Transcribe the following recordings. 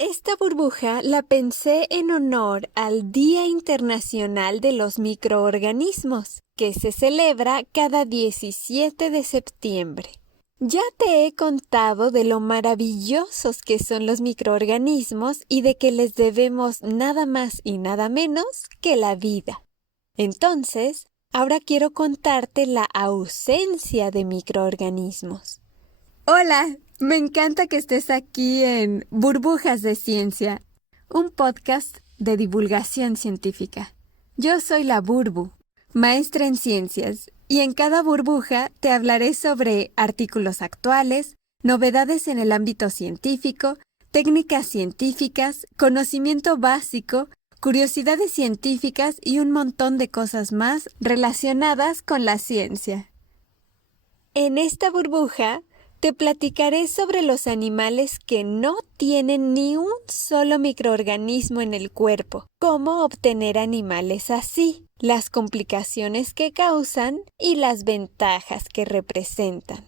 Esta burbuja la pensé en honor al Día Internacional de los Microorganismos, que se celebra cada 17 de septiembre. Ya te he contado de lo maravillosos que son los microorganismos y de que les debemos nada más y nada menos que la vida. Entonces, ahora quiero contarte la ausencia de microorganismos. Hola, me encanta que estés aquí en Burbujas de Ciencia, un podcast de divulgación científica. Yo soy la Burbu, maestra en ciencias, y en cada burbuja te hablaré sobre artículos actuales, novedades en el ámbito científico, técnicas científicas, conocimiento básico, curiosidades científicas y un montón de cosas más relacionadas con la ciencia. En esta burbuja te platicaré sobre los animales que no tienen ni un solo microorganismo en el cuerpo, cómo obtener animales así, las complicaciones que causan y las ventajas que representan.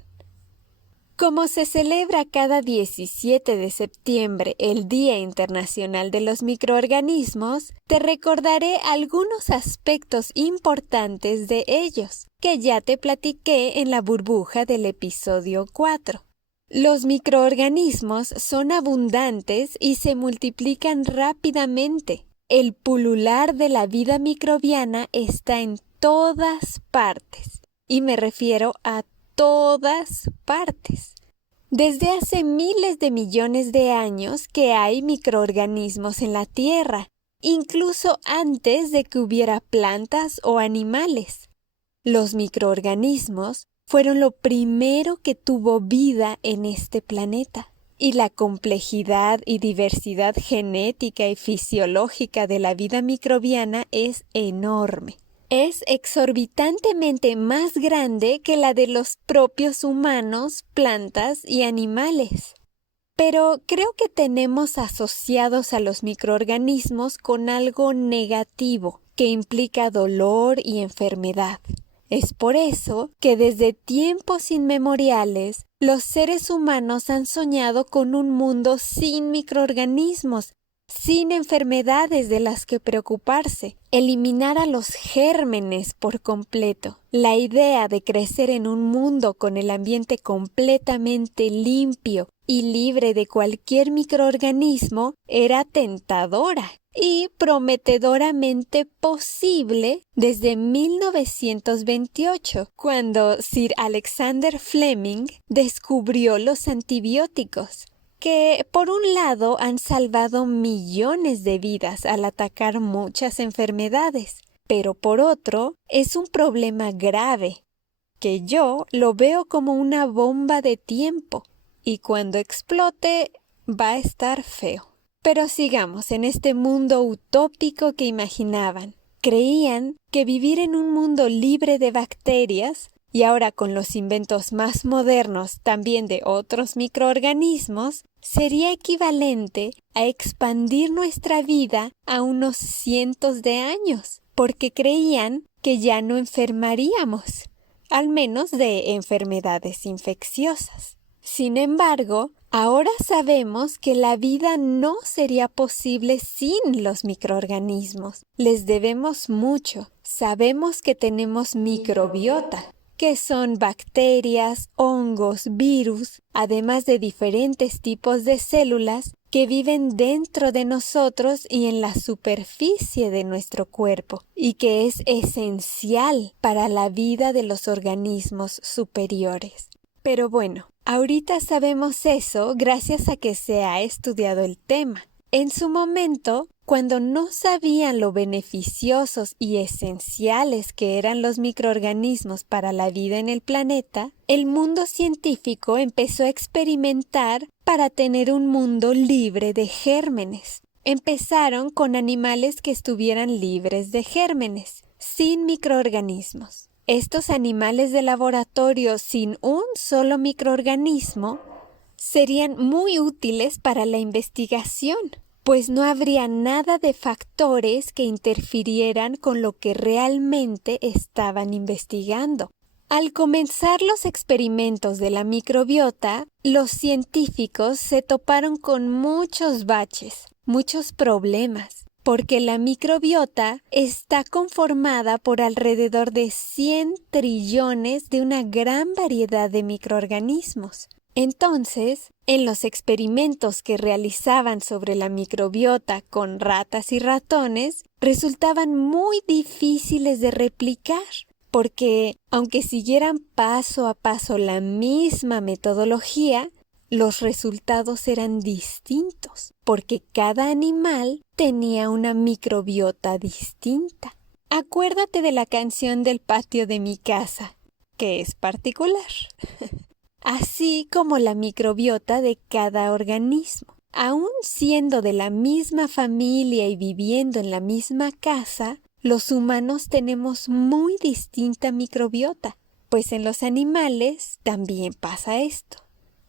Como se celebra cada 17 de septiembre el Día Internacional de los Microorganismos, te recordaré algunos aspectos importantes de ellos, que ya te platiqué en la burbuja del episodio 4. Los microorganismos son abundantes y se multiplican rápidamente. El pulular de la vida microbiana está en todas partes, y me refiero a todas partes. Desde hace miles de millones de años que hay microorganismos en la Tierra, incluso antes de que hubiera plantas o animales. Los microorganismos fueron lo primero que tuvo vida en este planeta, y la complejidad y diversidad genética y fisiológica de la vida microbiana es enorme. Es exorbitantemente más grande que la de los propios humanos, plantas y animales. Pero creo que tenemos asociados a los microorganismos con algo negativo, que implica dolor y enfermedad. Es por eso que desde tiempos inmemoriales, los seres humanos han soñado con un mundo sin microorganismos, sin enfermedades de las que preocuparse, eliminar a los gérmenes por completo. La idea de crecer en un mundo con el ambiente completamente limpio y libre de cualquier microorganismo era tentadora y prometedoramente posible desde 1928, cuando Sir Alexander Fleming descubrió los antibióticos, que por un lado han salvado millones de vidas al atacar muchas enfermedades, pero por otro es un problema grave, que yo lo veo como una bomba de tiempo, y cuando explote va a estar feo. Pero sigamos en este mundo utópico que imaginaban. Creían que vivir en un mundo libre de bacterias, y ahora con los inventos más modernos también de otros microorganismos, sería equivalente a expandir nuestra vida a unos cientos de años, porque creían que ya no enfermaríamos, al menos de enfermedades infecciosas. Sin embargo, ahora sabemos que la vida no sería posible sin los microorganismos. Les debemos mucho. Sabemos que tenemos microbiota, que son bacterias, hongos, virus, además de diferentes tipos de células que viven dentro de nosotros y en la superficie de nuestro cuerpo, y que es esencial para la vida de los organismos superiores. Pero bueno, ahorita sabemos eso gracias a que se ha estudiado el tema. En su momento, cuando no sabían lo beneficiosos y esenciales que eran los microorganismos para la vida en el planeta, el mundo científico empezó a experimentar para tener un mundo libre de gérmenes. Empezaron con animales que estuvieran libres de gérmenes, sin microorganismos. Estos animales de laboratorio sin un solo microorganismo serían muy útiles para la investigación, pues no habría nada de factores que interfirieran con lo que realmente estaban investigando. Al comenzar los experimentos de la microbiota, los científicos se toparon con muchos baches, muchos problemas, porque la microbiota está conformada por alrededor de 100 trillones de una gran variedad de microorganismos. Entonces, en los experimentos que realizaban sobre la microbiota con ratas y ratones, resultaban muy difíciles de replicar, porque aunque siguieran paso a paso la misma metodología, los resultados eran distintos, porque cada animal tenía una microbiota distinta. Acuérdate de la canción del patio de mi casa, que es particular, así como la microbiota de cada organismo. Aún siendo de la misma familia y viviendo en la misma casa, los humanos tenemos muy distinta microbiota, pues en los animales también pasa esto.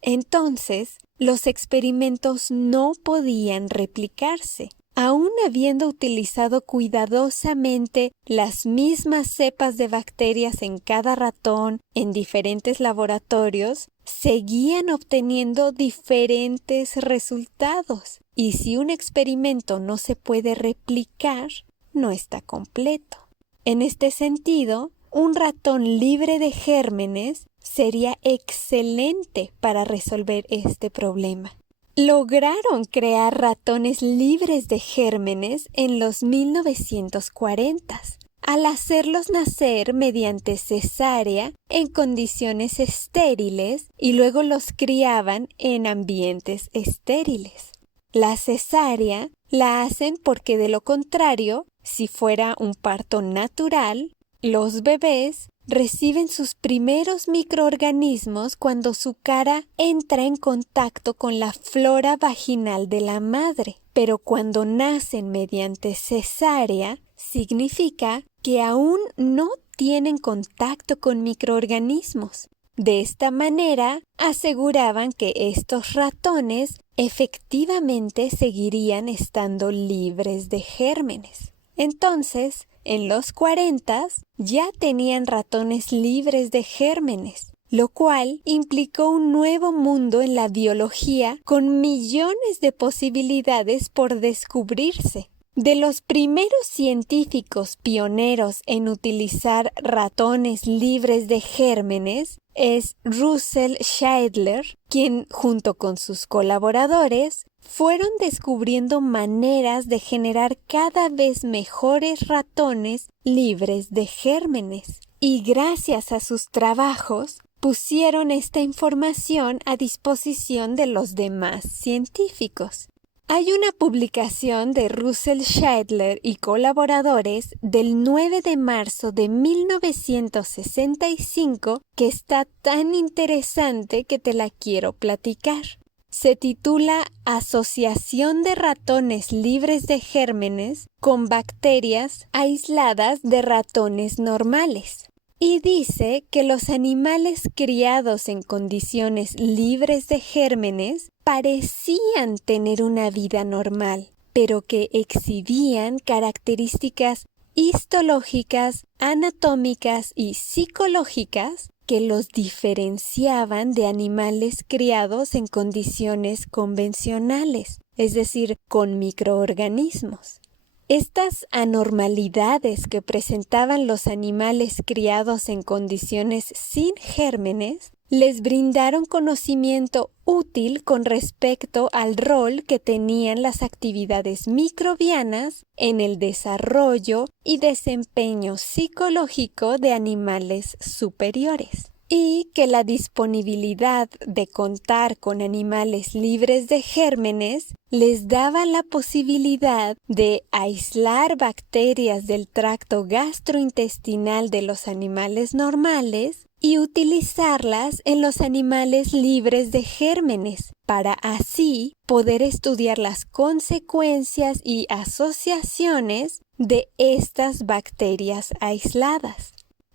Entonces, los experimentos no podían replicarse. Aún habiendo utilizado cuidadosamente las mismas cepas de bacterias en cada ratón en diferentes laboratorios, seguían obteniendo diferentes resultados. Y si un experimento no se puede replicar, no está completo. En este sentido, un ratón libre de gérmenes sería excelente para resolver este problema. Lograron crear ratones libres de gérmenes en los 1940s, al hacerlos nacer mediante cesárea en condiciones estériles y luego los criaban en ambientes estériles. La cesárea la hacen porque de lo contrario, si fuera un parto natural, los bebés reciben sus primeros microorganismos cuando su cara entra en contacto con la flora vaginal de la madre. Pero cuando nacen mediante cesárea, significa que aún no tienen contacto con microorganismos. De esta manera, aseguraban que estos ratones efectivamente seguirían estando libres de gérmenes. Entonces, en los 40s ya tenían ratones libres de gérmenes, lo cual implicó un nuevo mundo en la biología con millones de posibilidades por descubrirse. De los primeros científicos pioneros en utilizar ratones libres de gérmenes es Russell Scheidler, quien junto con sus colaboradores fueron descubriendo maneras de generar cada vez mejores ratones libres de gérmenes. Y gracias a sus trabajos, pusieron esta información a disposición de los demás científicos. Hay una publicación de Russell Scheidler y colaboradores del 9 de marzo de 1965 que está tan interesante que te la quiero platicar. Se titula Asociación de ratones libres de gérmenes con bacterias aisladas de ratones normales. Y dice que los animales criados en condiciones libres de gérmenes parecían tener una vida normal, pero que exhibían características histológicas, anatómicas y psicológicas que los diferenciaban de animales criados en condiciones convencionales, es decir, con microorganismos. Estas anormalidades que presentaban los animales criados en condiciones sin gérmenes les brindaron conocimiento útil con respecto al rol que tenían las actividades microbianas en el desarrollo y desempeño psicológico de animales superiores. Y que la disponibilidad de contar con animales libres de gérmenes les daba la posibilidad de aislar bacterias del tracto gastrointestinal de los animales normales y utilizarlas en los animales libres de gérmenes para así poder estudiar las consecuencias y asociaciones de estas bacterias aisladas.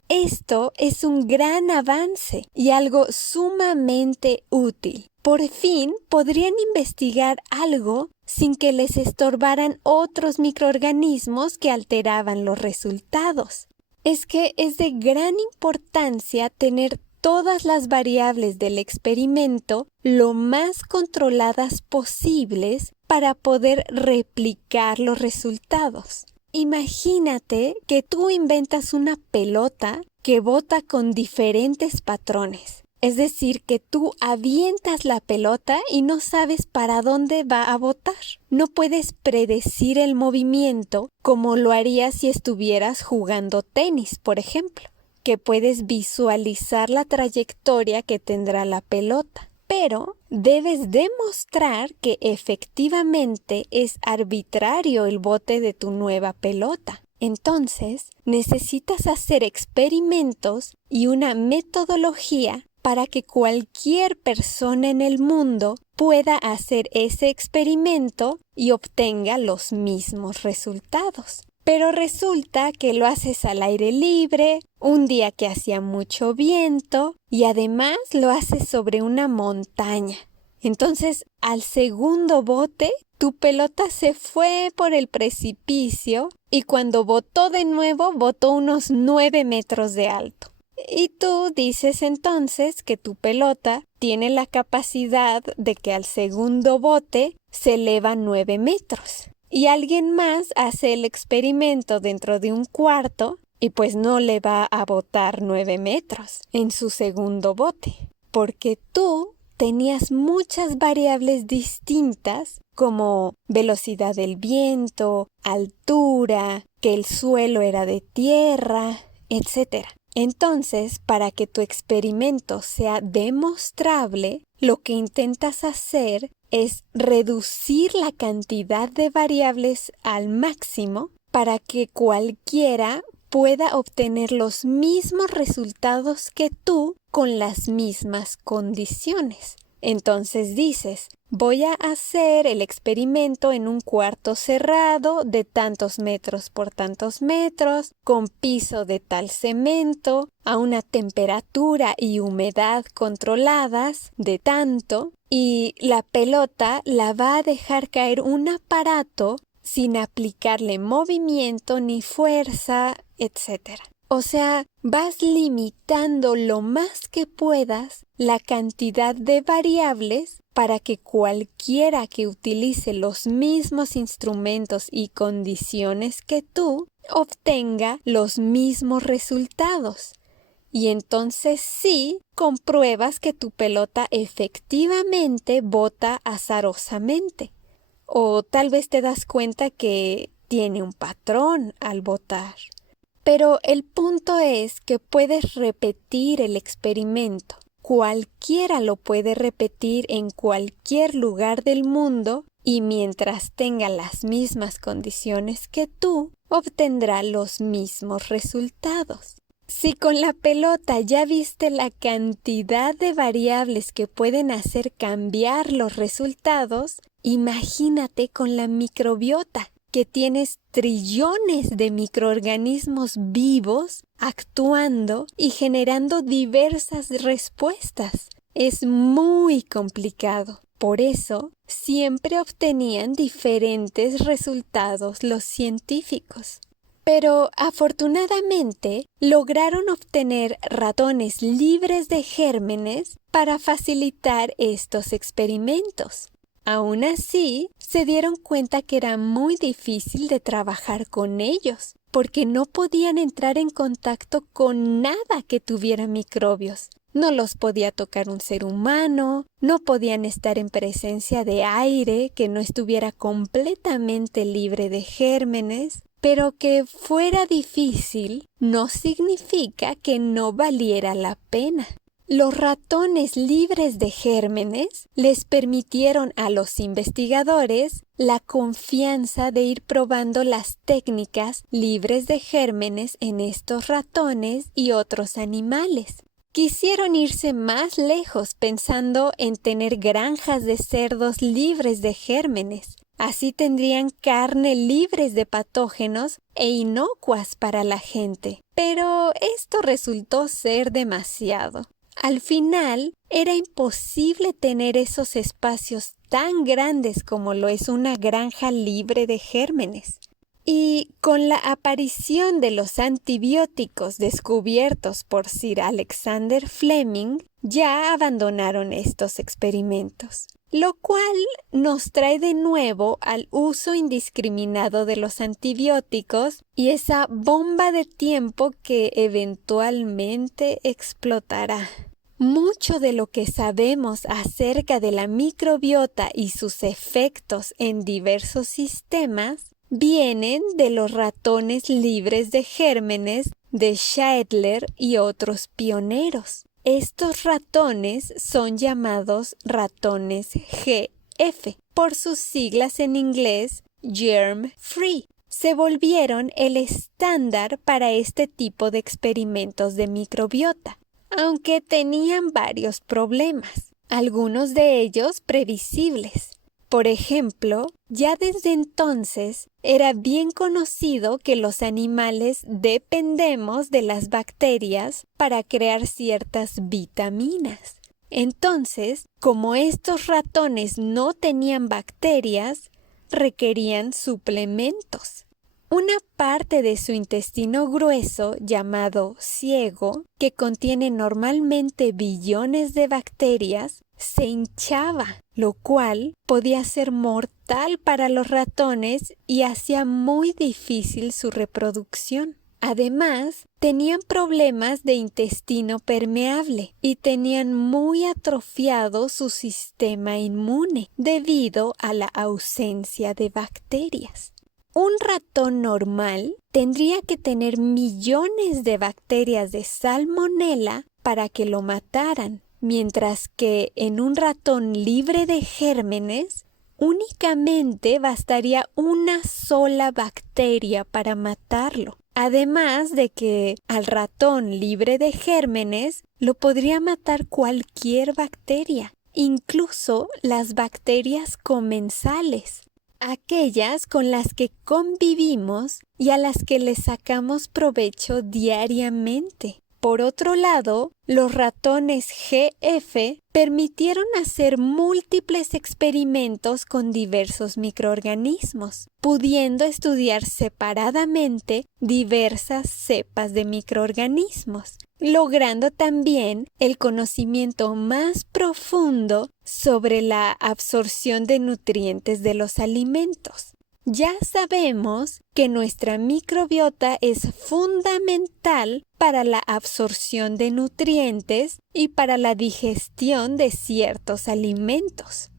Esto es un gran avance y algo sumamente útil. Por fin podrían investigar algo sin que les estorbaran otros microorganismos que alteraban los resultados. es que es de gran importancia tener todas las variables del experimento lo más controladas posibles para poder replicar los resultados. Imagínate que tú inventas una pelota que bota con diferentes patrones. Es decir, que tú avientas la pelota y no sabes para dónde va a botar. No puedes predecir el movimiento como lo harías si estuvieras jugando tenis, por ejemplo, que puedes visualizar la trayectoria que tendrá la pelota. Pero debes demostrar que efectivamente es arbitrario el bote de tu nueva pelota. Entonces, necesitas hacer experimentos y una metodología para que cualquier persona en el mundo pueda hacer ese experimento y obtenga los mismos resultados. Pero resulta que lo haces al aire libre, un día que hacía mucho viento y además lo haces sobre una montaña. Entonces, al segundo bote, tu pelota se fue por el precipicio y cuando botó de nuevo, botó unos 9 metros de alto. Y tú dices entonces que tu pelota tiene la capacidad de que al segundo bote se eleva 9 metros. Y alguien más hace el experimento dentro de un cuarto y pues no le va a botar 9 metros en su segundo bote. Porque tú tenías muchas variables distintas como velocidad del viento, altura, que el suelo era de tierra, etc. Entonces, para que tu experimento sea demostrable, lo que intentas hacer es reducir la cantidad de variables al máximo para que cualquiera pueda obtener los mismos resultados que tú con las mismas condiciones. Entonces dices, voy a hacer el experimento en un cuarto cerrado de tantos metros por tantos metros, con piso de tal cemento, a una temperatura y humedad controladas de tanto, y la pelota la va a dejar caer un aparato sin aplicarle movimiento ni fuerza, etc. O sea, vas limitando lo más que puedas la cantidad de variables para que cualquiera que utilice los mismos instrumentos y condiciones que tú obtenga los mismos resultados. Y entonces sí compruebas que tu pelota efectivamente bota azarosamente. O tal vez te das cuenta que tiene un patrón al botar. Pero el punto es que puedes repetir el experimento. Cualquiera lo puede repetir en cualquier lugar del mundo y mientras tenga las mismas condiciones que tú, obtendrá los mismos resultados. Si con la pelota ya viste la cantidad de variables que pueden hacer cambiar los resultados, imagínate con la microbiota, que tienes trillones de microorganismos vivos actuando y generando diversas respuestas. Es muy complicado. Por eso, siempre obtenían diferentes resultados los científicos. Pero afortunadamente lograron obtener ratones libres de gérmenes para facilitar estos experimentos. Aún así, se dieron cuenta que era muy difícil de trabajar con ellos, porque no podían entrar en contacto con nada que tuviera microbios. No los podía tocar un ser humano, no podían estar en presencia de aire que no estuviera completamente libre de gérmenes. Pero que fuera difícil no significa que no valiera la pena. Los ratones libres de gérmenes les permitieron a los investigadores la confianza de ir probando las técnicas libres de gérmenes en estos ratones y otros animales. Quisieron irse más lejos pensando en tener granjas de cerdos libres de gérmenes. Así tendrían carne libres de patógenos e inocuas para la gente. Pero esto resultó ser demasiado. Al final, era imposible tener esos espacios tan grandes como lo es una granja libre de gérmenes. Y con la aparición de los antibióticos descubiertos por Sir Alexander Fleming, ya abandonaron estos experimentos, lo cual nos trae de nuevo al uso indiscriminado de los antibióticos y esa bomba de tiempo que eventualmente explotará. Mucho de lo que sabemos acerca de la microbiota y sus efectos en diversos sistemas vienen de los ratones libres de gérmenes de Schaedler y otros pioneros. Estos ratones son llamados ratones GF, por sus siglas en inglés Germ Free. Se volvieron el estándar para este tipo de experimentos de microbiota, aunque tenían varios problemas, algunos de ellos previsibles. Por ejemplo, ya desde entonces era bien conocido que los animales dependemos de las bacterias para crear ciertas vitaminas. Entonces, como estos ratones no tenían bacterias, requerían suplementos. Una parte de su intestino grueso, llamado ciego, que contiene normalmente billones de bacterias, se hinchaba, lo cual podía ser mortal para los ratones y hacía muy difícil su reproducción. Además, tenían problemas de intestino permeable y tenían muy atrofiado su sistema inmune debido a la ausencia de bacterias. Un ratón normal tendría que tener millones de bacterias de salmonela para que lo mataran, mientras que en un ratón libre de gérmenes únicamente bastaría una sola bacteria para matarlo. Además de que al ratón libre de gérmenes lo podría matar cualquier bacteria, incluso las bacterias comensales, aquellas con las que convivimos y a las que le sacamos provecho diariamente. Por otro lado, los ratones GF permitieron hacer múltiples experimentos con diversos microorganismos, pudiendo estudiar separadamente diversas cepas de microorganismos, logrando también el conocimiento más profundo sobre la absorción de nutrientes de los alimentos. Ya sabemos que nuestra microbiota es fundamental para la absorción de nutrientes y para la digestión de ciertos alimentos.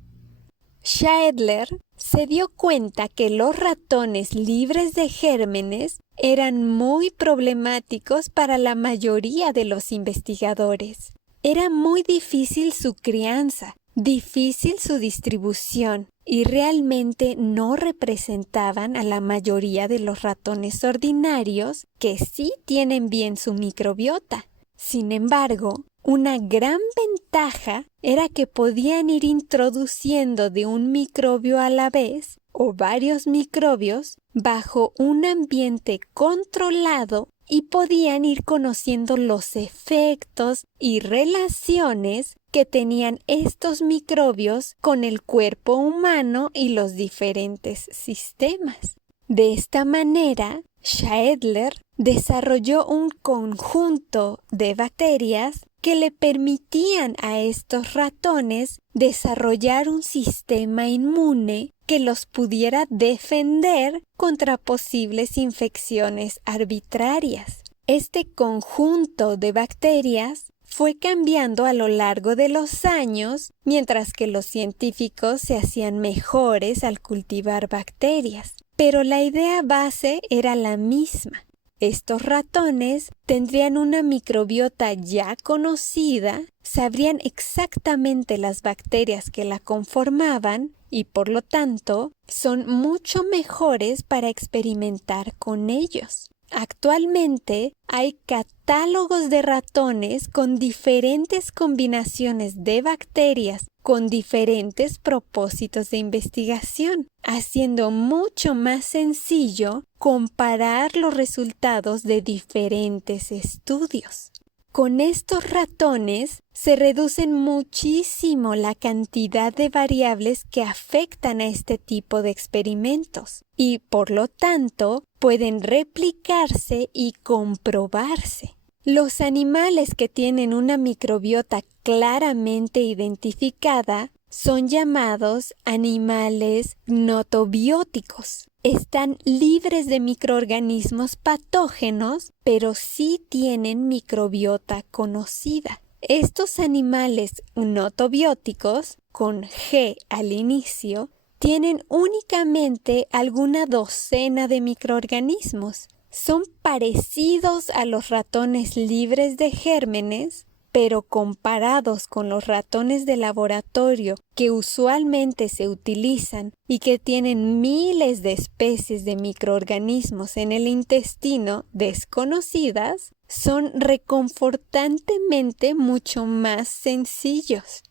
Schaedler se dio cuenta que los ratones libres de gérmenes eran muy problemáticos para la mayoría de los investigadores. Era muy difícil su crianza, difícil su distribución y realmente no representaban a la mayoría de los ratones ordinarios que sí tienen bien su microbiota. Sin embargo, una gran ventaja era que podían ir introduciendo de un microbio a la vez o varios microbios bajo un ambiente controlado y podían ir conociendo los efectos y relaciones que tenían estos microbios con el cuerpo humano y los diferentes sistemas. De esta manera, Schaedler desarrolló un conjunto de bacterias que le permitían a estos ratones desarrollar un sistema inmune que los pudiera defender contra posibles infecciones arbitrarias. Este conjunto de bacterias fue cambiando a lo largo de los años, mientras que los científicos se hacían mejores al cultivar bacterias. Pero la idea base era la misma. Estos ratones tendrían una microbiota ya conocida, sabrían exactamente las bacterias que la conformaban y por lo tanto son mucho mejores para experimentar con ellos. Actualmente hay catálogos de ratones con diferentes combinaciones de bacterias con diferentes propósitos de investigación, haciendo mucho más sencillo comparar los resultados de diferentes estudios. Con estos ratones se reducen muchísimo la cantidad de variables que afectan a este tipo de experimentos y, por lo tanto, pueden replicarse y comprobarse. Los animales que tienen una microbiota claramente identificada son llamados animales gnotobióticos. Están libres de microorganismos patógenos, pero sí tienen microbiota conocida. Estos animales gnotobióticos, con G al inicio, tienen únicamente alguna docena de microorganismos. Son parecidos a los ratones libres de gérmenes, pero comparados con los ratones de laboratorio que usualmente se utilizan y que tienen miles de especies de microorganismos en el intestino desconocidas, son reconfortantemente mucho más sencillos.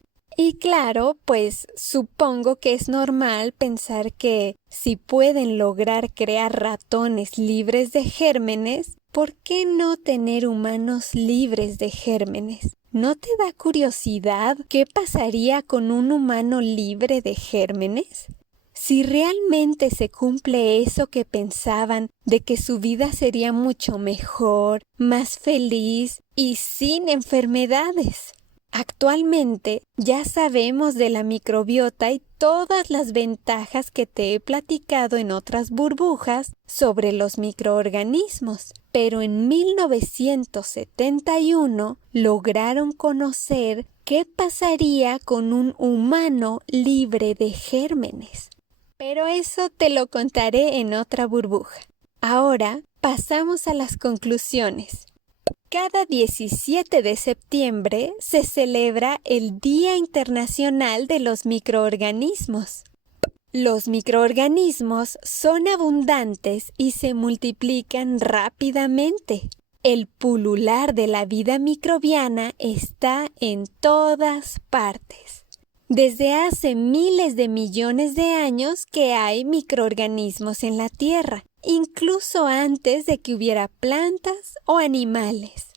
Y claro, pues supongo que es normal pensar que si pueden lograr crear ratones libres de gérmenes, ¿por qué no tener humanos libres de gérmenes? ¿No te da curiosidad qué pasaría con un humano libre de gérmenes? Si realmente se cumple eso que pensaban de que su vida sería mucho mejor, más feliz y sin enfermedades. Actualmente ya sabemos de la microbiota y todas las ventajas que te he platicado en otras burbujas sobre los microorganismos, pero en 1971 lograron conocer qué pasaría con un humano libre de gérmenes. Pero eso te lo contaré en otra burbuja. Ahora pasamos a las conclusiones. Cada 17 de septiembre se celebra el Día Internacional de los Microorganismos. Los microorganismos son abundantes y se multiplican rápidamente. El pulular de la vida microbiana está en todas partes. Desde hace miles de millones de años que hay microorganismos en la Tierra, incluso antes de que hubiera plantas o animales.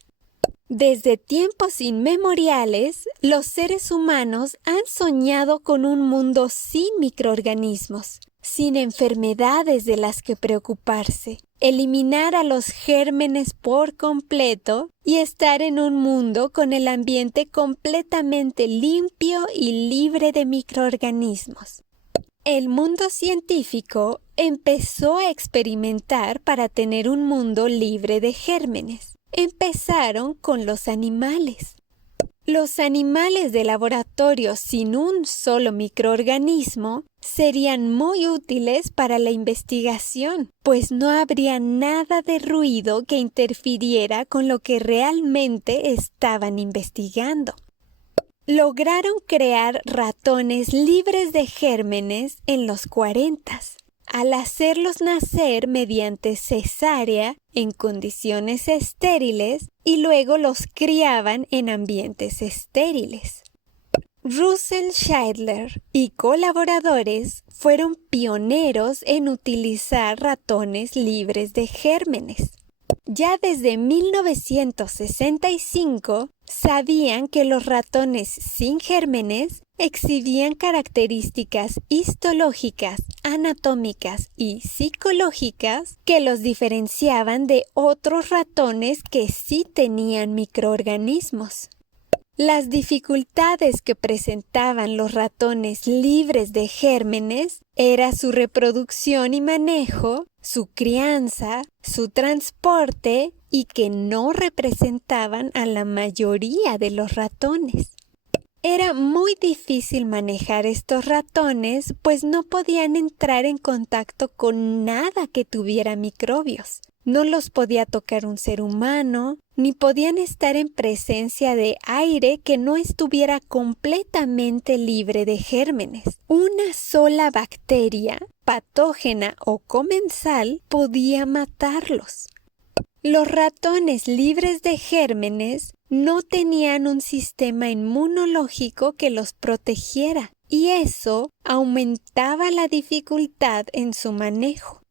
Desde tiempos inmemoriales, los seres humanos han soñado con un mundo sin microorganismos, sin enfermedades de las que preocuparse, eliminar a los gérmenes por completo y estar en un mundo con el ambiente completamente limpio y libre de microorganismos. El mundo científico empezó a experimentar para tener un mundo libre de gérmenes. Empezaron con los animales. Los animales de laboratorio sin un solo microorganismo serían muy útiles para la investigación, pues no habría nada de ruido que interfiriera con lo que realmente estaban investigando. Lograron crear ratones libres de gérmenes en los 40s, al hacerlos nacer mediante cesárea en condiciones estériles y luego los criaban en ambientes estériles. Russell Scheidler y colaboradores fueron pioneros en utilizar ratones libres de gérmenes. Ya desde 1965 sabían que los ratones sin gérmenes exhibían características histológicas, anatómicas y psicológicas que los diferenciaban de otros ratones que sí tenían microorganismos. Las dificultades que presentaban los ratones libres de gérmenes era su reproducción y manejo, su crianza, su transporte y que no representaban a la mayoría de los ratones. Era muy difícil manejar estos ratones, pues no podían entrar en contacto con nada que tuviera microbios. No los podía tocar un ser humano, ni podían estar en presencia de aire que no estuviera completamente libre de gérmenes. Una sola bacteria, patógena o comensal, podía matarlos. Los ratones libres de gérmenes no tenían un sistema inmunológico que los protegiera, y eso aumentaba la dificultad en su manejo.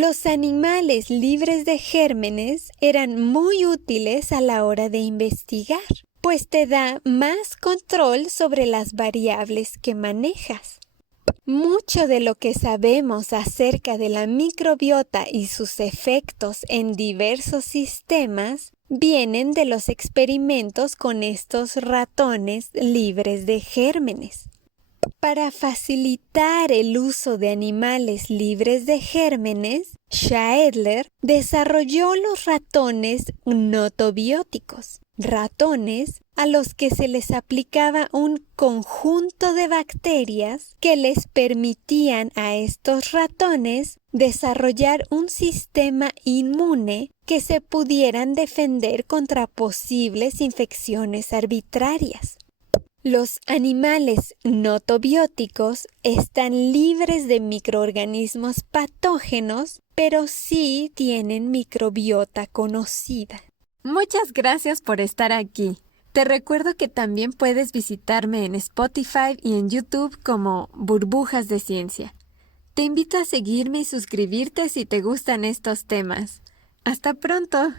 Los animales libres de gérmenes eran muy útiles a la hora de investigar, pues te da más control sobre las variables que manejas. Mucho de lo que sabemos acerca de la microbiota y sus efectos en diversos sistemas vienen de los experimentos con estos ratones libres de gérmenes. Para facilitar el uso de animales libres de gérmenes, Schaedler desarrolló los ratones notobióticos, ratones a los que se les aplicaba un conjunto de bacterias que les permitían a estos ratones desarrollar un sistema inmune que se pudieran defender contra posibles infecciones arbitrarias. Los animales notobióticos están libres de microorganismos patógenos, pero sí tienen microbiota conocida. Muchas gracias por estar aquí. Te recuerdo que también puedes visitarme en Spotify y en YouTube como Burbujas de Ciencia. Te invito a seguirme y suscribirte si te gustan estos temas. ¡Hasta pronto!